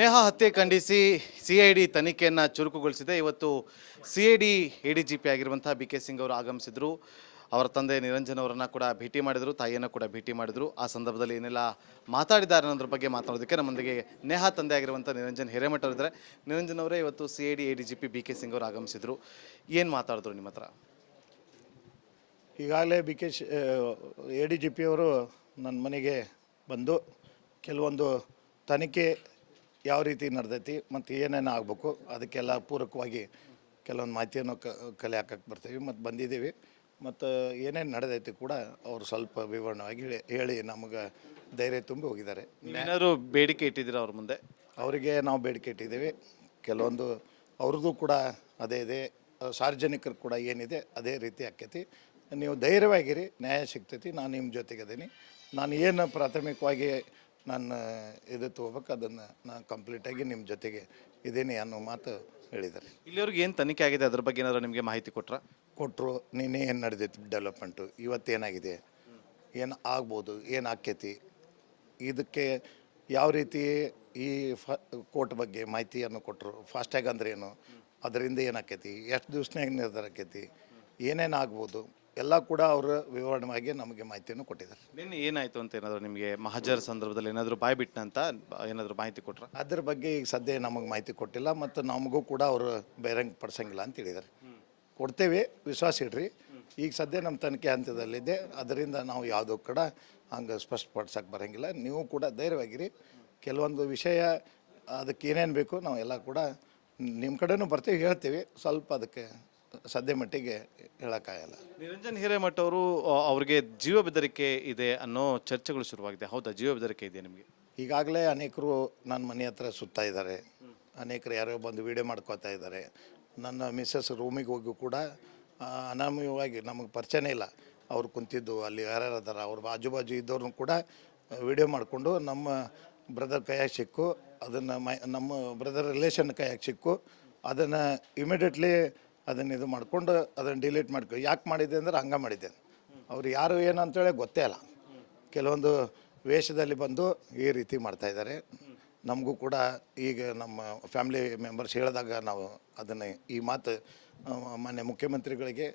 ನೇಹಾ ಹತ್ಯೆ ಖಂಡಿಸಿ ಸಿಐಡಿ ತನಿಖೆಯನ್ನು ಚುರುಕುಗೊಳಿಸಿದೆ. ಇವತ್ತು ಸಿಐಡಿ ಎಡಿಜಿಪಿ ಆಗಿರುವಂತಹ ಬಿ.ಕೆ. ಸಿಂಗ್ ಅವರು ಆಗಮಿಸಿದ್ರು. ಅವರ ತಂದೆ ನಿರಂಜನ್ ಅವರನ್ನ ಕೂಡ ಭೇಟಿ ಮಾಡಿದರು, ತಾಯಿಯನ್ನು ಕೂಡ ಭೇಟಿ ಮಾಡಿದರು. ಆ ಸಂದರ್ಭದಲ್ಲಿ ಏನೆಲ್ಲ ಮಾತಾಡಿದ್ದಾರೆ ಅನ್ನೋದ್ರ ಬಗ್ಗೆ ಮಾತಾಡೋದಕ್ಕೆ ನಮ್ಮೊಂದಿಗೆ ನೇಹಾ ತಂದೆ ಆಗಿರುವಂಥ ನಿರಂಜನ್ ಹಿರೇಮಠ ಅವರಿದ್ದಾರೆ. ನಿರಂಜನ್ ಅವರೇ, ಇವತ್ತು ಸಿಐಡಿ ಎಡಿಜಿಪಿ ಬಿ.ಕೆ. ಸಿಂಗ್ ಅವರು ಆಗಮಿಸಿದ್ರು. ಏನು ಮಾತಾಡಿದ್ರು ನಿಮ್ಮ ಹತ್ರ? ಈಗಾಗಲೇ ಎ ಡಿ ಜಿ ಪಿ ಅವರು ನನ್ನ ಮನೆಗೆ ಬಂದು ಕೆಲವೊಂದು ತನಿಖೆ ಯಾವ ರೀತಿ ನಡೆದೈತಿ ಮತ್ತು ಏನೇನು ಆಗಬೇಕು ಅದಕ್ಕೆಲ್ಲ ಪೂರಕವಾಗಿ ಕೆಲವೊಂದು ಮಾಹಿತಿಯನ್ನು ಕಲೆ ಹಾಕಕ್ಕೆ ಬರ್ತೀವಿ ಮತ್ತು ಬಂದಿದ್ದೀವಿ. ಮತ್ತು ಏನೇನು ನಡೆದೈತಿ ಕೂಡ ಅವರು ಸ್ವಲ್ಪ ವಿವರಣವಾಗಿ ಹೇಳಿ ನಮಗೆ ಧೈರ್ಯ ತುಂಬಿ ಹೋಗಿದ್ದಾರೆ. ಏನಾದರೂ ಬೇಡಿಕೆ ಇಟ್ಟಿದ್ದೀರಾ ಅವ್ರ ಮುಂದೆ? ಅವರಿಗೆ ನಾವು ಬೇಡಿಕೆ ಇಟ್ಟಿದ್ದೀವಿ. ಕೆಲವೊಂದು ಅವ್ರದ್ದು ಕೂಡ ಅದೇ ಇದೆ, ಸಾರ್ವಜನಿಕರು ಕೂಡ ಏನಿದೆ ಅದೇ ರೀತಿ ಆಕ್ಕೈತಿ. ನೀವು ಧೈರ್ಯವಾಗಿರಿ, ನ್ಯಾಯ ಸಿಗ್ತೈತಿ. ನಾನು ನಿಮ್ಮ ಜೊತೆಗಿದ್ದೀನಿ. ನಾನು ಏನು ಪ್ರಾಥಮಿಕವಾಗಿ ನಾನು ಇದು ತೊಗೋಬೇಕು ಅದನ್ನು ನಾನು ಕಂಪ್ಲೀಟಾಗಿ ನಿಮ್ಮ ಜೊತೆಗೆ ಇದ್ದೀನಿ ಅನ್ನೋ ಮಾತು ಹೇಳಿದ್ದಾರೆ. ಇಲ್ಲಿವರೆಗೆ ಏನು ತನಿಖೆ ಆಗಿದೆ ಅದ್ರ ಬಗ್ಗೆ ಏನಾದರೂ ನಿಮಗೆ ಮಾಹಿತಿ ಕೊಟ್ಟರು. ನೀನೇ ಏನು ನಡೆದೈತಿ ಡೆವಲಪ್ಮೆಂಟು, ಇವತ್ತೇನಾಗಿದೆ, ಏನು ಆಗ್ಬೋದು, ಏನು ಆಕ್ಕೈತಿ, ಇದಕ್ಕೆ ಯಾವ ರೀತಿ ಈ ಕೋರ್ಟ್ ಬಗ್ಗೆ ಮಾಹಿತಿಯನ್ನು ಕೊಟ್ಟರು. ಫಾಸ್ಟ್ಯಾಗ್ ಅಂದ್ರೆ ಏನು, ಅದರಿಂದ ಏನಾಕೈತಿ, ಎಷ್ಟು ದಿವ್ಸನಾಗ ನಿರ್ಧಾರ ಆಕೈತಿ, ಏನೇನು ಆಗ್ಬೋದು ಎಲ್ಲ ಕೂಡ ಅವರು ವಿವರಣವಾಗಿ ನಮಗೆ ಮಾಹಿತಿಯನ್ನು ಕೊಟ್ಟಿದ್ದಾರೆ. ನಿನ್ನೆ ಏನಾಯಿತು ಅಂತ ಏನಾದರೂ ನಿಮಗೆ ಮಹಜರ್ ಸಂದರ್ಭದಲ್ಲಿ ಏನಾದರೂ ಬಾಯ್ಬಿಟ್ಟ ಅಂತ ಏನಾದರೂ ಮಾಹಿತಿ ಕೊಟ್ಟರು? ಅದ್ರ ಬಗ್ಗೆ ಈಗ ಸದ್ಯ ನಮಗೆ ಮಾಹಿತಿ ಕೊಟ್ಟಿಲ್ಲ ಮತ್ತು ನಮಗೂ ಕೂಡ ಅವರು ಬಹಿರಂಗ ಪಡಿಸಂಗಿಲ್ಲ ಅಂತ ಹೇಳಿದ್ದಾರೆ. ಕೊಡ್ತೇವೆ, ವಿಶ್ವಾಸ ಇಡ್ರಿ. ಈಗ ಸದ್ಯ ನಮ್ಮ ತನಿಖೆ ಹಂತದಲ್ಲಿದೆ, ಅದರಿಂದ ನಾವು ಯಾವುದೂ ಕೂಡ ಹಂಗೆ ಸ್ಪಷ್ಟಪಡ್ಸೋಕ್ಕೆ ಬರೋಂಗಿಲ್ಲ. ನೀವು ಕೂಡ ಧೈರ್ಯವಾಗಿರಿ. ಕೆಲವೊಂದು ವಿಷಯ ಅದಕ್ಕೆ ಏನೇನು ಬೇಕು ನಾವು ಎಲ್ಲ ಕೂಡ ನಿಮ್ಮ ಕಡೆನೂ ಬರ್ತೀವಿ, ಹೇಳ್ತೀವಿ. ಸ್ವಲ್ಪ ಅದಕ್ಕೆ ಸದ್ಯ ಮಟ್ಟಿಗೆ ಹೇಳೋಕ್ಕಾಗಲ್ಲ. ನಿರಂಜನ್ ಹಿರೇಮಠ ಅವರು ಅವ್ರಿಗೆ ಜೀವ ಬೆದರಿಕೆ ಇದೆ ಅನ್ನೋ ಚರ್ಚೆಗಳು ಶುರುವಾಗಿದೆ. ಹೌದಾ, ಜೀವ ಬೆದರಿಕೆ ಇದೆ ನಿಮಗೆ? ಈಗಾಗಲೇ ಅನೇಕರು ನನ್ನ ಮನೆ ಹತ್ರ ಸುತ್ತಾ ಇದ್ದಾರೆ. ಅನೇಕರು ಯಾರೋ ಬಂದು ವೀಡಿಯೋ ಮಾಡ್ಕೋತಾ ಇದ್ದಾರೆ. ನನ್ನ ಮಿಸ್ಸಸ್ ರೂಮಿಗೆ ಹೋಗಿ ಕೂಡ ಅನಾಮಯವಾಗಿ, ನಮಗೆ ಪರಿಚಯನೇ ಇಲ್ಲ, ಅವ್ರು ಕುಂತಿದ್ದು ಅಲ್ಲಿ ಯಾರ್ಯಾರು ಅದಾರ ಅವ್ರ ಆಜು ಬಾಜು ಇದ್ದವ್ರನ್ನ ಕೂಡ ವೀಡಿಯೋ ಮಾಡಿಕೊಂಡು ನಮ್ಮ ಬ್ರದರ್ ಕೈಯಾಗ ಸಿಕ್ಕು, ಅದನ್ನು ನಮ್ಮ ಬ್ರದರ್ ರಿಲೇಷನ್ ಕೈಯಾಗ ಸಿಕ್ಕು, ಅದನ್ನು ಇಮಿಡಿಯೇಟ್ಲಿ ಅದನ್ನು ಇದು ಮಾಡಿಕೊಂಡು ಅದನ್ನು ಡಿಲೀಟ್ ಮಾಡ್ಕೊ. ಯಾಕೆ ಮಾಡಿದ್ದೆ ಅಂದ್ರೆ ಹಂಗೆ ಮಾಡಿದ್ದೆ. ಅವ್ರು ಯಾರು ಏನು ಅಂತೇಳಿ ಗೊತ್ತೇ ಇಲ್ಲ. ಕೆಲವೊಂದು ವೇಷದಲ್ಲಿ ಬಂದು ಈ ರೀತಿ ಮಾಡ್ತಾಯಿದ್ದಾರೆ. ನಮಗೂ ಕೂಡ ಈಗ ನಮ್ಮ ಫ್ಯಾಮಿಲಿ ಮೆಂಬರ್ಸ್ ಹೇಳಿದಾಗ ನಾವು ಅದನ್ನು ಈ ಮಾತು ಮಾನ್ಯ ಮುಖ್ಯಮಂತ್ರಿಗಳಿಗೆ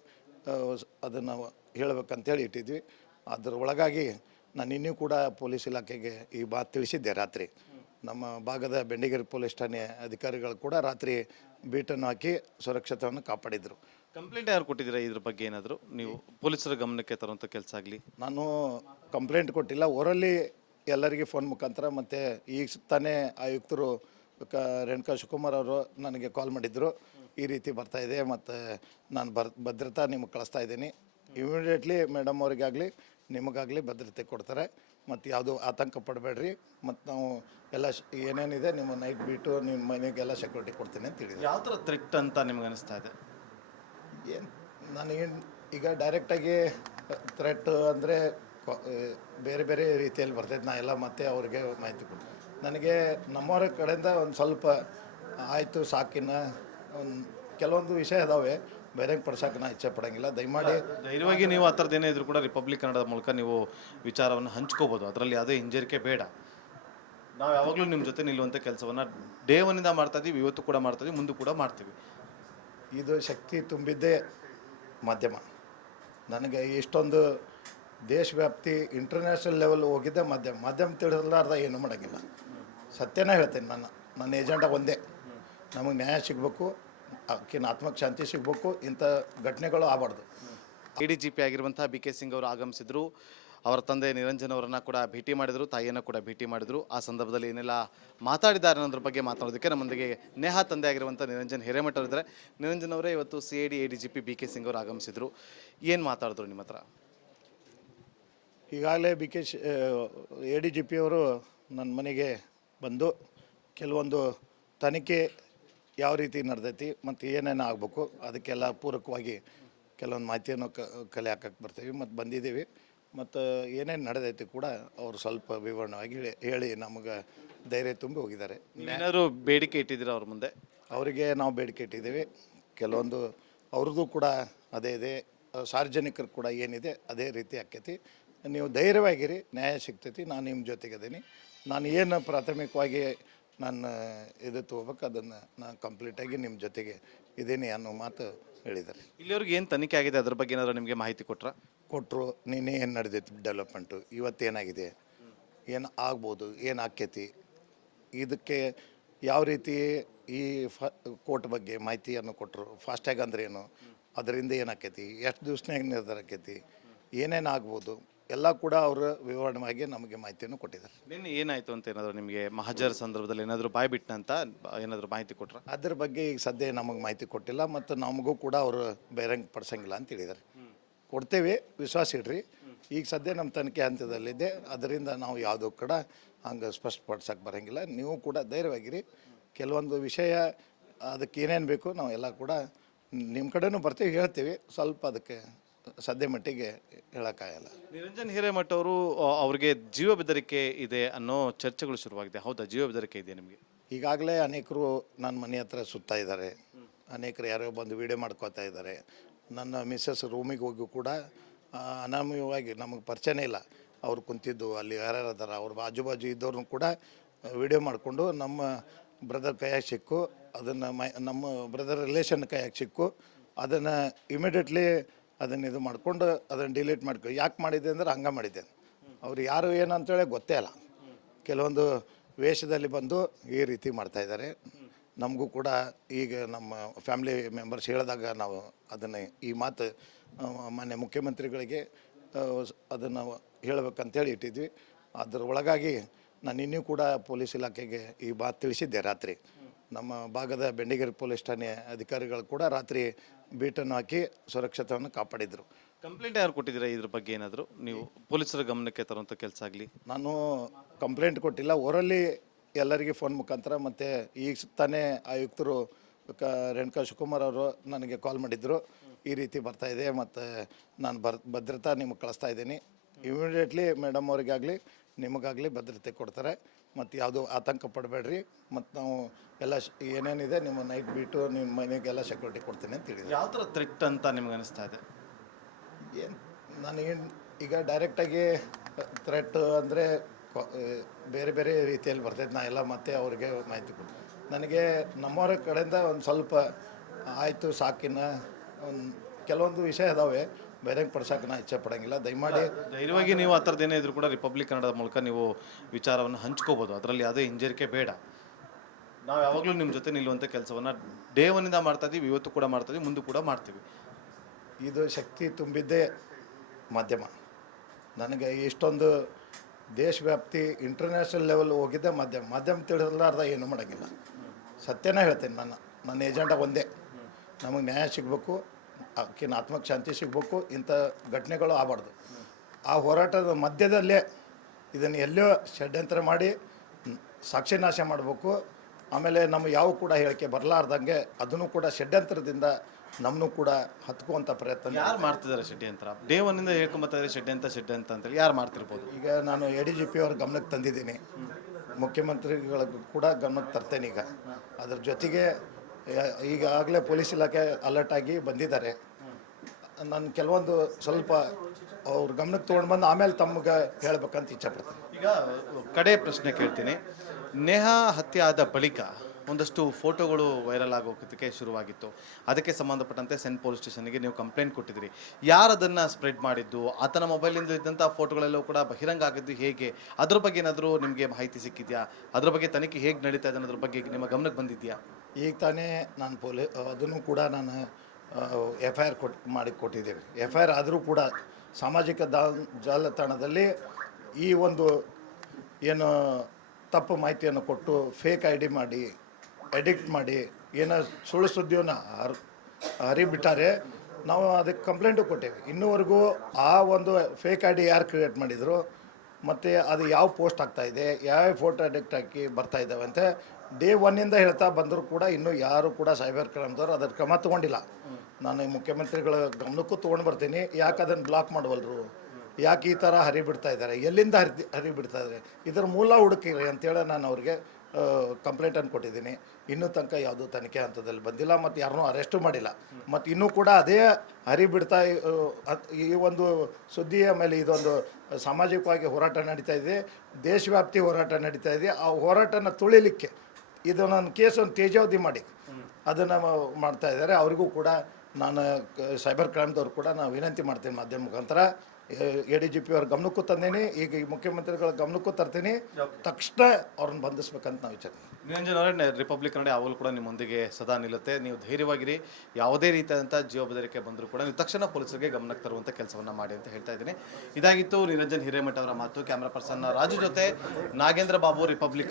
ಅದನ್ನು ಹೇಳಬೇಕಂತೇಳಿ ಇಟ್ಟಿದ್ವಿ. ಅದ್ರ ಒಳಗಾಗಿ ನಾನು ಇನ್ನೂ ಕೂಡ ಪೊಲೀಸ್ ಇಲಾಖೆಗೆ ಈ ಮಾತು ತಿಳಿಸಿದ್ದೆ. ರಾತ್ರಿ ನಮ್ಮ ಭಾಗದ ಬೆಂಡಿಗೇರಿ ಪೊಲೀಸ್ ಠಾಣೆ ಅಧಿಕಾರಿಗಳು ಕೂಡ ರಾತ್ರಿ ಬೀಟನ್ನು ಹಾಕಿ ಸುರಕ್ಷತೆಯನ್ನು ಕಾಪಾಡಿದರು. ಕಂಪ್ಲೇಂಟ್ ಯಾರು ಕೊಟ್ಟಿದ್ದೀರಾ ಇದ್ರ ಬಗ್ಗೆ? ಏನಾದರೂ ನೀವು ಪೊಲೀಸರ ಗಮನಕ್ಕೆ ತರುವಂಥ ಕೆಲಸ ಆಗಲಿ? ನಾನು ಕಂಪ್ಲೇಂಟ್ ಕೊಟ್ಟಿಲ್ಲ. ಊರಲ್ಲಿ ಎಲ್ಲರಿಗೆ ಫೋನ್ ಮುಖಾಂತರ ಮತ್ತು ಈಗ ತಾನೇ ಆಯುಕ್ತರು ರೇಣುಕಾ ಶಿವಕುಮಾರ್ ಅವರು ನನಗೆ ಕಾಲ್ ಮಾಡಿದ್ರು. ಈ ರೀತಿ ಬರ್ತಾಯಿದೆ ಮತ್ತು ನಾನು ಭದ್ರತಾ ನಿಮಗೆ ಕಳಿಸ್ತಾ ಇದ್ದೀನಿ. ಇಮಿಡಿಯೇಟ್ಲಿ ಮೇಡಮ್ ಅವರಿಗಾಗಲಿ ನಿಮಗಾಗಲಿ ಭದ್ರತೆ ಕೊಡ್ತಾರೆ. ಮತ್ತು ಯಾವುದು ಆತಂಕ ಪಡಬೇಡ್ರಿ. ಮತ್ತು ನಾವು ಎಲ್ಲ ಏನೇನಿದೆ ನಿಮ್ಮ ನೈಟ್ ಬೀಟು ನಿಮ್ಮ ಮನೆಗೆಲ್ಲ ಸೆಕ್ಯೂರಿಟಿ ಕೊಡ್ತೀನಿ ಅಂತ ಹೇಳಿದ್ರು. ಯಾವ ಥರ ಥ್ರೆಟ್ ಅಂತ ನಿಮ್ಗೆ ಅನಿಸ್ತಾ ಇದೆ? ಏನು ನನಗೇನು ಈಗ ಡೈರೆಕ್ಟಾಗಿ ಥ್ರೆಟ್ ಅಂದರೆ ಬೇರೆ ಬೇರೆ ರೀತಿಯಲ್ಲಿ ಬರ್ತೈತೆ. ನಾ ಎಲ್ಲ ಮತ್ತೆ ಅವ್ರಿಗೆ ಮಾಹಿತಿ ಕೊಡ್ತೀನಿ. ನನಗೆ ನಮ್ಮವರ ಕಡೆಯಿಂದ ಒಂದು ಸ್ವಲ್ಪ ಆಯಿತು ಸಾಕಿನ ಒಂದು ಕೆಲವೊಂದು ವಿಷಯ ಅದಾವೆ, ಬಹಿರಂಗ ಪಡ್ಸೋಕೆ ನಾ ಇಚ್ಛೆ ಪಡೋಂಗಿಲ್ಲ. ದಯಮಾಡಿ ಧೈರ್ಯವಾಗಿ ನೀವು ಆ ಥರದ್ದು ಏನೇ ಇದ್ರೂ ಕೂಡ ರಿಪಬ್ಲಿಕ್ ಕನ್ನಡದ ಮೂಲಕ ನೀವು ವಿಚಾರವನ್ನು ಹಂಚ್ಕೋಬೋದು. ಅದರಲ್ಲಿ ಯಾವುದೇ ಹಿಂಜರಿಕೆ ಬೇಡ. ನಾವು ಯಾವಾಗಲೂ ನಿಮ್ಮ ಜೊತೆ ನಿಲ್ಲುವಂಥ ಕೆಲಸವನ್ನು ಡೇ ಒನ್ನಿಂದ ಮಾಡ್ತಾಯಿದ್ದೀವಿ, ಇವತ್ತು ಕೂಡ ಮಾಡ್ತಾಯಿದ್ದೀವಿ, ಮುಂದೆ ಕೂಡ ಮಾಡ್ತೀವಿ. ಇದು ಶಕ್ತಿ ತುಂಬಿದ್ದೇ ಮಾಧ್ಯಮ. ನನಗೆ ಇಷ್ಟೊಂದು ದೇಶವ್ಯಾಪ್ತಿ ಇಂಟರ್ನ್ಯಾಷನಲ್ ಲೆವೆಲ್ ಹೋಗಿದ್ದೆ ಮಾಧ್ಯಮ ತಿಳಿಸಲಾರ್ದ ಏನೂ ಮಾಡೋಂಗಿಲ್ಲ. ಸತ್ಯನೇ ಹೇಳ್ತೇನೆ. ನನ್ನ ಏಜೆಂಡ ಒಂದೇ, ನಮಗೆ ನ್ಯಾಯ ಸಿಗಬೇಕು, ಆಕಿನ ಆತ್ಮಕ್ಕೆ ಶಾಂತಿ ಸಿಗಬೇಕು, ಇಂಥ ಘಟನೆಗಳು ಆಗಬಾರ್ದು. ಎಡಿಜಿಪಿ ಆಗಿರುವಂಥ ಬಿ.ಕೆ. ಸಿಂಗ್ ಅವರು ಆಗಮಿಸಿದ್ರು. ಅವರ ತಂದೆ ನಿರಂಜನ್ ಅವರನ್ನ ಕೂಡ ಭೇಟಿ ಮಾಡಿದರು, ತಾಯಿಯನ್ನು ಕೂಡ ಭೇಟಿ ಮಾಡಿದರು. ಆ ಸಂದರ್ಭದಲ್ಲಿ ಏನೆಲ್ಲ ಮಾತಾಡಿದ್ದಾರೆ ಅನ್ನೋದ್ರ ಬಗ್ಗೆ ಮಾತಾಡೋದಕ್ಕೆ ನಮ್ಮೊಂದಿಗೆ ನೇಹಾ ತಂದೆ ಆಗಿರುವಂಥ ನಿರಂಜನ್ ಹಿರೇಮಠ ಅವರಿದ್ದಾರೆ. ನಿರಂಜನ್ ಅವರೇ, ಇವತ್ತು ಸಿಐಡಿ ಎಡಿಜಿಪಿ ಬಿ.ಕೆ. ಸಿಂಗ್ ಅವರು ಆಗಮಿಸಿದ್ರು. ಏನು ಮಾತಾಡಿದ್ರು ನಿಮ್ಮ ಹತ್ರ? ಈಗಾಗಲೇ ಎ ಡಿ ಜಿ ಪಿ ಅವರು ನನ್ನ ಮನೆಗೆ ಬಂದು ಕೆಲವೊಂದು ತನಿಖೆ ಯಾವ ರೀತಿ ನಡೆದೈತಿ ಮತ್ತು ಏನೇನು ಆಗಬೇಕು ಅದಕ್ಕೆಲ್ಲ ಪೂರಕವಾಗಿ ಕೆಲವೊಂದು ಮಾಹಿತಿಯನ್ನು ಕಲೆ ಹಾಕಕ್ಕೆ ಬರ್ತೀವಿ ಮತ್ತು ಬಂದಿದ್ದೀವಿ. ಮತ್ತು ಏನೇನು ನಡೆದೈತಿ ಕೂಡ ಅವರು ಸ್ವಲ್ಪ ವಿವರಣವಾಗಿ ಹೇಳಿ ನಮಗೆ ಧೈರ್ಯ ತುಂಬಿ ಹೋಗಿದ್ದಾರೆ. ಏನಾದರೂ ಬೇಡಿಕೆ ಇಟ್ಟಿದ್ದೀರಾ ಅವ್ರ ಮುಂದೆ? ಅವರಿಗೆ ನಾವು ಬೇಡಿಕೆ ಇಟ್ಟಿದ್ದೀವಿ. ಕೆಲವೊಂದು ಅವ್ರದ್ದು ಕೂಡ ಅದೇ ಇದೆ, ಸಾರ್ವಜನಿಕರು ಕೂಡ ಏನಿದೆ ಅದೇ ರೀತಿ ಆಕ್ಕೈತಿ. ನೀವು ಧೈರ್ಯವಾಗಿರಿ, ನ್ಯಾಯ ಸಿಗ್ತೈತಿ. ನಾನು ನಿಮ್ಮ ಜೊತೆಗಿದ್ದೀನಿ. ನಾನು ಏನು ಪ್ರಾಥಮಿಕವಾಗಿ ನಾನು ಇದು ತೊಗೋಬೇಕು, ಅದನ್ನು ನಾನು ಕಂಪ್ಲೀಟಾಗಿ ನಿಮ್ಮ ಜೊತೆಗೆ ಇದ್ದೀನಿ ಅನ್ನೋ ಮಾತು ಹೇಳಿದ್ದಾರೆ. ಇಲ್ಲಿವರೆಗೆ ಏನು ತನಿಖೆ ಆಗಿದೆ ಅದ್ರ ಬಗ್ಗೆ ಏನಾದ್ರು ನಿಮಗೆ ಮಾಹಿತಿ ಕೊಟ್ಟರು. ನಿನ್ನೆ ಏನು ನಡೆದೈತಿ ಡೆವಲಪ್ಮೆಂಟು, ಇವತ್ತೇನಾಗಿದೆ, ಏನು ಆಗ್ಬೋದು, ಏನು ಆಕ್ಕೈತಿ, ಇದಕ್ಕೆ ಯಾವ ರೀತಿ ಈ ಕೋರ್ಟ್ ಬಗ್ಗೆ ಮಾಹಿತಿಯನ್ನು ಕೊಟ್ಟರು. ಫಾಸ್ಟ್ಯಾಗ್ ಅಂದ್ರೆ ಏನು, ಅದರಿಂದ ಏನಾಕೈತಿ, ಎಷ್ಟು ದಿವ್ಸನಾಗ ನಿರ್ಧಾರ ಆಕೈತಿ, ಏನೇನು ಆಗ್ಬೋದು ಎಲ್ಲ ಕೂಡ ಅವರು ವಿವರಣವಾಗಿ ನಮಗೆ ಮಾಹಿತಿಯನ್ನು ಕೊಟ್ಟಿದ್ದಾರೆ. ನಿನ್ನೆ ಏನಾಯಿತು ಅಂತ ಏನಾದರೂ ನಿಮಗೆ ಮಹಜರ್ ಸಂದರ್ಭದಲ್ಲಿ ಏನಾದರೂ ಬಾಯ್ಬಿಟ್ಟಂತ ಏನಾದರೂ ಮಾಹಿತಿ ಕೊಟ್ಟರೆ? ಅದ್ರ ಬಗ್ಗೆ ಈಗ ಸದ್ಯ ನಮಗೆ ಮಾಹಿತಿ ಕೊಟ್ಟಿಲ್ಲ, ಮತ್ತು ನಮಗೂ ಕೂಡ ಅವರು ಬಹಿರಂಗ ಪಡಿಸಂಗಿಲ್ಲ ಅಂತ ಹೇಳಿದ್ದಾರೆ. ಕೊಡ್ತೇವೆ, ವಿಶ್ವಾಸ ಇಡ್ರಿ. ಈಗ ಸದ್ಯ ನಮ್ಮ ತನಿಖೆ ಹಂತದಲ್ಲಿದೆ, ಅದರಿಂದ ನಾವು ಯಾವುದೂ ಕೂಡ ಹಂಗೆ ಸ್ಪಷ್ಟಪಡ್ಸೋಕ್ಕೆ ಬರೋಂಗಿಲ್ಲ. ನೀವು ಕೂಡ ಧೈರ್ಯವಾಗಿರಿ. ಕೆಲವೊಂದು ವಿಷಯ ಅದಕ್ಕೆ ಏನೇನು ಬೇಕು ನಾವು ಎಲ್ಲ ಕೂಡ ನಿಮ್ಮ ಕಡೆನೂ ಬರ್ತೀವಿ, ಹೇಳ್ತೀವಿ. ಸ್ವಲ್ಪ ಅದಕ್ಕೆ ಸದ್ಯ ಮಟ್ಟಿಗೆ ಹೇಳೋಕ್ಕಾಗಲ್ಲ. ನಿರಂಜನ್ ಹಿರೇಮಠ ಅವರು ಅವ್ರಿಗೆ ಜೀವ ಬೆದರಿಕೆ ಇದೆ ಅನ್ನೋ ಚರ್ಚೆಗಳು ಶುರುವಾಗಿದೆ. ಹೌದಾ, ಜೀವ ಬೆದರಿಕೆ ಇದೆ ನಿಮಗೆ? ಈಗಾಗಲೇ ಅನೇಕರು ನನ್ನ ಮನೆ ಹತ್ರ ಸುತ್ತಾ ಇದ್ದಾರೆ. ಅನೇಕರು ಯಾರೋ ಬಂದು ವೀಡಿಯೋ ಮಾಡ್ಕೋತಾ ಇದ್ದಾರೆ. ನನ್ನ ಮಿಸ್ಸಸ್ ರೂಮಿಗೆ ಹೋಗಿ ಕೂಡ ಅನಾಮಯವಾಗಿ, ನಮಗೆ ಪರಿಚಯನೇ ಇಲ್ಲ, ಅವ್ರು ಕುಂತಿದ್ದು ಅಲ್ಲಿ ಯಾರ್ಯಾರು ಅದಾರ ಅವ್ರ ಬಾಜು ಇದ್ದವ್ರನ್ನ ಕೂಡ ವೀಡಿಯೋ ಮಾಡಿಕೊಂಡು ನಮ್ಮ ಬ್ರದರ್ ಕೈಯಾಗ ಸಿಕ್ಕು, ಅದನ್ನು ನಮ್ಮ ಬ್ರದರ್ ರಿಲೇಷನ್ ಕೈಯಾಗ ಸಿಕ್ಕು, ಅದನ್ನು ಇಮಿಡಿಯೇಟ್ಲಿ ಅದನ್ನು ಇದು ಮಾಡಿಕೊಂಡು ಅದನ್ನು ಡಿಲೀಟ್ ಮಾಡ್ಕೊ. ಯಾಕೆ ಮಾಡಿದ್ದೆ ಅಂದ್ರೆ ಹಂಗೆ ಮಾಡಿದ್ದೆ. ಅವ್ರು ಯಾರು ಏನು ಅಂತೇಳಿ ಗೊತ್ತೇ ಇಲ್ಲ. ಕೆಲವೊಂದು ವೇಷದಲ್ಲಿ ಬಂದು ಈ ರೀತಿ ಮಾಡ್ತಾಯಿದ್ದಾರೆ. ನಮಗೂ ಕೂಡ ಈಗ ನಮ್ಮ ಫ್ಯಾಮಿಲಿ ಮೆಂಬರ್ಸ್ ಹೇಳಿದಾಗ ನಾವು ಅದನ್ನು ಈ ಮಾತು ಮಾನ್ಯ ಮುಖ್ಯಮಂತ್ರಿಗಳಿಗೆ ಅದನ್ನು ಹೇಳಬೇಕಂತೇಳಿ ಇಟ್ಟಿದ್ವಿ. ಅದರ ಒಳಗಾಗಿ ನಾನು ಇನ್ನೂ ಕೂಡ ಪೊಲೀಸ್ ಇಲಾಖೆಗೆ ಈ ಮಾತು ತಿಳಿಸಿದ್ದೆ. ರಾತ್ರಿ ನಮ್ಮ ಭಾಗದ ಬೆಂಡಿಗೇರಿ ಪೊಲೀಸ್ ಠಾಣೆ ಅಧಿಕಾರಿಗಳು ಕೂಡ ರಾತ್ರಿ ಬೀಟನ್ನು ಹಾಕಿ ಸುರಕ್ಷತೆಯನ್ನು ಕಾಪಾಡಿದರು. ಕಂಪ್ಲೇಂಟ್ ಯಾರು ಕೊಟ್ಟಿದ್ದೀರಾ ಇದ್ರ ಬಗ್ಗೆ? ಏನಾದರೂ ನೀವು ಪೊಲೀಸರ ಗಮನಕ್ಕೆ ತರುವಂಥ ಕೆಲಸ ಆಗಲಿ? ನಾನು ಕಂಪ್ಲೇಂಟ್ ಕೊಟ್ಟಿಲ್ಲ, ಊರಲ್ಲಿ ಎಲ್ಲರಿಗೆ ಫೋನ್ ಮುಖಾಂತರ, ಮತ್ತು ಈಗ ತಾನೇ ಆಯುಕ್ತರು ರೇಣುಕಾ ಶಿವಕುಮಾರ್ ಅವರು ನನಗೆ ಕಾಲ್ ಮಾಡಿದ್ರು, ಈ ರೀತಿ ಬರ್ತಾಯಿದೆ ಮತ್ತು ನಾನು ಭದ್ರತಾ ನಿಮಗೆ ಕಳಿಸ್ತಾ ಇದ್ದೀನಿ, ಇಮಿಡಿಯೇಟ್ಲಿ ಮೇಡಮ್ ಅವರಿಗಾಗಲಿ ನಿಮಗಾಗಲಿ ಭದ್ರತೆ ಕೊಡ್ತಾರೆ, ಮತ್ತು ಯಾವುದೂ ಆತಂಕ ಪಡಬೇಡ್ರಿ, ಮತ್ತು ನಾವು ಎಲ್ಲ ಏನೇನಿದೆ ನಿಮ್ಮ ನೈಟ್ ಬೀಟು ನಿಮ್ಮ ಮನೆಗೆಲ್ಲ ಸೆಕ್ಯೂರಿಟಿ ಕೊಡ್ತೀನಿ ಅಂತ ಹೇಳಿದ್ರು. ಯಾವ ಥರ ಥ್ರೆಟ್ ಅಂತ ನಿಮ್ಗೆ ಅನಿಸ್ತಾ ಇದೆ? ಏನು ನನಗೇನು ಈಗ ಡೈರೆಕ್ಟಾಗಿ ಥ್ರೆಟ್ ಅಂದರೆ ಬೇರೆ ಬೇರೆ ರೀತಿಯಲ್ಲಿ ಬರ್ತೈತೆ. ನಾ ಎಲ್ಲ ಮತ್ತೆ ಅವ್ರಿಗೆ ಮಾಹಿತಿ ಕೊಡ್ತೀನಿ. ನನಗೆ ನಮ್ಮವರ ಕಡೆಯಿಂದ ಒಂದು ಸ್ವಲ್ಪ ಆಯಿತು ಸಾಕಿನ ಒಂದು ಕೆಲವೊಂದು ವಿಷಯ ಅದಾವೆ, ಬಹಿರಂಗ ಪಡಿಸೋಕೆ ನಾ ಇಚ್ಛೆ ಪಡೋಂಗಿಲ್ಲ. ದಯಮಾಡಿ ಧೈರ್ಯವಾಗಿ ನೀವು ಆ ಥರದ್ದೇನೇ ಇದ್ರೂ ಕೂಡ ರಿಪಬ್ಲಿಕ್ ಕನ್ನಡದ ಮೂಲಕ ನೀವು ವಿಚಾರವನ್ನು ಹಂಚ್ಕೋಬೋದು. ಅದರಲ್ಲಿ ಯಾವುದೇ ಹಿಂಜರಿಕೆ ಬೇಡ. ನಾವು ಯಾವಾಗಲೂ ನಿಮ್ಮ ಜೊತೆ ನಿಲ್ಲುವಂಥ ಕೆಲಸವನ್ನು ಡೇ ಒನ್ನಿಂದ ಮಾಡ್ತಾ ಇದ್ದೀವಿ, ಇವತ್ತು ಕೂಡ ಮಾಡ್ತಾ ಇದ್ದೀವಿ, ಮುಂದೆ ಕೂಡ ಮಾಡ್ತೀವಿ. ಇದು ಶಕ್ತಿ ತುಂಬಿದ್ದೇ ಮಾಧ್ಯಮ. ನನಗೆ ಇಷ್ಟೊಂದು ದೇಶವ್ಯಾಪ್ತಿ ಇಂಟರ್ನ್ಯಾಷನಲ್ ಲೆವೆಲ್ ಹೋಗಿದ್ದೆ ಮಾಧ್ಯಮ ತಿಳಿಸಲಾರ್ದ ಏನೂ ಮಾಡೋಂಗಿಲ್ಲ. ಸತ್ಯನೇ ಹೇಳ್ತೇನೆ. ನನ್ನ ಏಜೆಂಡ ಒಂದೇ, ನಮಗೆ ನ್ಯಾಯ ಸಿಗಬೇಕು, ಆಕಿನ ಆತ್ಮಕ್ಕೆ ಶಾಂತಿ ಸಿಗಬೇಕು, ಇಂಥ ಘಟನೆಗಳು ಆಗಬಾರ್ದು. ಆ ಹೋರಾಟದ ಮಧ್ಯದಲ್ಲೇ ಇದನ್ನು ಎಲ್ಲೋ ಷಡ್ಯಂತ್ರ ಮಾಡಿ ಸಾಕ್ಷಿನಾಶ ಮಾಡಬೇಕು. ಆಮೇಲೆ ನಮ್ಮ ಯಾವ ಕೂಡ ಹೇಳಿಕೆ ಬರಲಾರ್ದಂಗೆ ಅದನ್ನು ಕೂಡ ಷಡ್ಯಂತ್ರದಿಂದ ನಮ್ಮನ್ನು ಕೂಡ ಹತ್ಕುವಂಥ ಪ್ರಯತ್ನ. ಯಾರು ಮಾಡ್ತಿದ್ದಾರೆ ಷಡ್ಯಂತ್ರ? ಡೇ ಒನ್ನಿಂದ ಹೇಳ್ಕೊಂಬತ್ತಾರೆ ಷಡ್ಯಂತ್ರ ಅಂತೇಳಿ ಯಾರು ಮಾಡ್ತಿರ್ಬೋದು? ಈಗ ನಾನು ADGP ಅವ್ರ ಗಮನಕ್ಕೆ ತಂದಿದ್ದೀನಿ, ಮುಖ್ಯಮಂತ್ರಿಗಳಿಗೂ ಕೂಡ ಗಮನಕ್ಕೆ ತರ್ತೇನೆ. ಈಗ ಅದ್ರ ಜೊತೆಗೆ ಈಗಾಗಲೇ ಪೊಲೀಸ್ ಇಲಾಖೆ ಅಲರ್ಟ್ ಆಗಿ ಬಂದಿದ್ದಾರೆ. ನಾನು ಕೆಲವೊಂದು ಸ್ವಲ್ಪ ಅವ್ರ ಗಮನಕ್ಕೆ ತೊಗೊಂಡು ಬಂದು ಆಮೇಲೆ ತಮಗೆ ಹೇಳ್ಬೇಕಂತ ಇಚ್ಛೆಪಡ್ತೀನಿ. ಈಗ ಕಡೆ ಪ್ರಶ್ನೆ ಕೇಳ್ತೀನಿ. ನೇಹಾ ಹತ್ಯೆ ಆದ ಬಳಿಕ ಒಂದಷ್ಟು ಫೋಟೋಗಳು ವೈರಲ್ ಆಗೋದಕ್ಕೆ ಶುರುವಾಗಿತ್ತು. ಅದಕ್ಕೆ ಸಂಬಂಧಪಟ್ಟಂತೆ ಸೆಂಟ್ ಪೊಲೀಸ್ ಸ್ಟೇಷನ್ಗೆ ನೀವು ಕಂಪ್ಲೇಂಟ್ ಕೊಟ್ಟಿದ್ದೀರಿ. ಯಾರು ಅದನ್ನು ಸ್ಪ್ರೆಡ್ ಮಾಡಿದ್ದು, ಆತನ ಮೊಬೈಲಿಂದ ಇದ್ದಂಥ ಫೋಟೋಗಳೆಲ್ಲವೂ ಕೂಡ ಬಹಿರಂಗ ಆಗಿದ್ದು ಹೇಗೆ, ಅದ್ರ ಬಗ್ಗೆ ಏನಾದರೂ ನಿಮಗೆ ಮಾಹಿತಿ ಸಿಕ್ಕಿದೆಯಾ? ಅದ್ರ ಬಗ್ಗೆ ತನಿಖೆ ಹೇಗೆ ನಡೀತಾ ಇದೆ ಅನ್ನೋದ್ರ ಬಗ್ಗೆ ನಿಮ್ಮ ಗಮನಕ್ಕೆ ಬಂದಿದೆಯಾ? ಈಗ ತಾನೇ ನಾನು ಅದನ್ನು ಕೂಡ ನಾನು FIR ಕೊಟ್ಟಿದ್ದೇವೆ. FIR ಆದರೂ ಕೂಡ ಸಾಮಾಜಿಕ ಜಾಲತಾಣದಲ್ಲಿ ಈ ಒಂದು ಏನು ತಪ್ಪು ಮಾಹಿತಿಯನ್ನು ಕೊಟ್ಟು ಫೇಕ್ ID ಮಾಡಿ ಎಡಿಕ್ಟ್ ಮಾಡಿ ಏನೋ ಸುಳ್ಳು ಸುದ್ದಿಯನ್ನು ಹರಿಬಿಟ್ಟಾರೆ. ನಾವು ಅದಕ್ಕೆ ಕಂಪ್ಲೇಂಟು ಕೊಟ್ಟೇವೆ. ಇನ್ನೂವರೆಗೂ ಆ ಒಂದು ಫೇಕ್ ID ಯಾರು ಕ್ರಿಯೇಟ್ ಮಾಡಿದರು ಮತ್ತು ಅದು ಯಾವ ಪೋಸ್ಟ್ ಆಗ್ತಾಯಿದೆ, ಯಾವ ಫೋಟೋ ಅಡಿಕ್ಟ್ ಹಾಕಿ ಬರ್ತಾಯಿದ್ದಾವೆ ಅಂತ ಡೇ ಒನ್ನಿಂದ ಹೇಳ್ತಾ ಬಂದರೂ ಕೂಡ ಇನ್ನೂ ಯಾರು ಕೂಡ ಸೈಬರ್ ಕ್ರೈಮ್ದವ್ರು ಅದರ ಕ್ರಮ ತೊಗೊಂಡಿಲ್ಲ. ನಾನು ಮುಖ್ಯಮಂತ್ರಿಗಳ ಗಮನಕ್ಕೂ ತೊಗೊಂಡು ಬರ್ತೀನಿ. ಯಾಕೆ ಅದನ್ನು ಬ್ಲಾಕ್ ಮಾಡವಲ್ರು, ಯಾಕೆ ಈ ಥರ ಹರಿಬಿಡ್ತಾ ಇದ್ದಾರೆ, ಎಲ್ಲಿಂದ ಹರಿಬಿಡ್ತಾ ಇದ್ದಾರೆ, ಇದರ ಮೂಲ ಹುಡುಕಿರಿ ಅಂತೇಳಿ ನಾನು ಅವ್ರಿಗೆ ಕಂಪ್ಲೇಂಟನ್ನು ಕೊಟ್ಟಿದ್ದೀನಿ. ಇನ್ನೂ ತನಕ ಯಾವುದೂ ತನಿಖೆ ಹಂತದಲ್ಲಿ ಬಂದಿಲ್ಲ, ಮತ್ತು ಯಾರನ್ನೂ ಅರೆಸ್ಟು ಮಾಡಿಲ್ಲ. ಮತ್ತು ಇನ್ನೂ ಕೂಡ ಅದೇ ಹರಿಬಿಡ್ತಾ ಈ ಒಂದು ಸುದ್ದಿಯ ಮೇಲೆ ಇದೊಂದು ಸಾಮಾಜಿಕವಾಗಿ ಹೋರಾಟ ನಡೀತಾ ಇದೆ, ದೇಶವ್ಯಾಪ್ತಿ ಹೋರಾಟ ನಡೀತಾ ಇದೆ. ಆ ಹೋರಾಟನ ತುಳಿಲಿಕ್ಕೆ ಇದು ನನ್ನ ಕೇಸನ್ನು ತೇಜಾವಧಿ ಮಾಡಿ ಅದನ್ನು ಮಾಡ್ತಾ ಇದ್ದಾರೆ. ಅವರಿಗೂ ಕೂಡ ನಾನು ಸೈಬರ್ ಕ್ರೈಮ್ದವ್ರು ಕೂಡ ನಾನು ವಿನಂತಿ ಮಾಡ್ತೀನಿ ಮಾಧ್ಯಮ ಮುಖಾಂತರ ADGP ಅವ್ರ ಗಮನಕ್ಕೂ ತಂದೇನೆ, ಈಗ ಈ ಮುಖ್ಯಮಂತ್ರಿಗಳ ಗಮನಕ್ಕೂ ತರ್ತೀನಿ, ತಕ್ಷಣ ಅವ್ರನ್ನ ಬಂಧಿಸ್ಬೇಕಂತ ನಾವು ವಿಚಾರ. ನಿರಂಜನ್ ಅವರೇ, ರಿಪಬ್ಲಿಕ್ ಕನ್ನಡ ಯಾವಾಗಲೂ ಕೂಡ ನಿಮ್ಮೊಂದಿಗೆ ಸದಾ ನಿಲ್ಲುತ್ತೆ. ನೀವು ಧೈರ್ಯವಾಗಿರಿ, ಯಾವುದೇ ರೀತಿಯಾದಂಥ ಜೀವ ಬೆದರಿಕೆ ಬಂದರೂ ಕೂಡ ನೀವು ತಕ್ಷಣ ಪೊಲೀಸರಿಗೆ ಗಮನಕ್ಕೆ ತರುವಂಥ ಕೆಲಸವನ್ನು ಮಾಡಿ ಅಂತ ಹೇಳ್ತಾ ಇದ್ದೀನಿ. ಇದಾಗಿತ್ತು ನಿರಂಜನ್ ಹಿರೇಮಠ ಅವರ ಮಾತು. ಕ್ಯಾಮ್ರಾ ಪರ್ಸನ್ ರಾಜು ಜೊತೆ ನಾಗೇಂದ್ರ ಬಾಬು, ರಿಪಬ್ಲಿಕ್.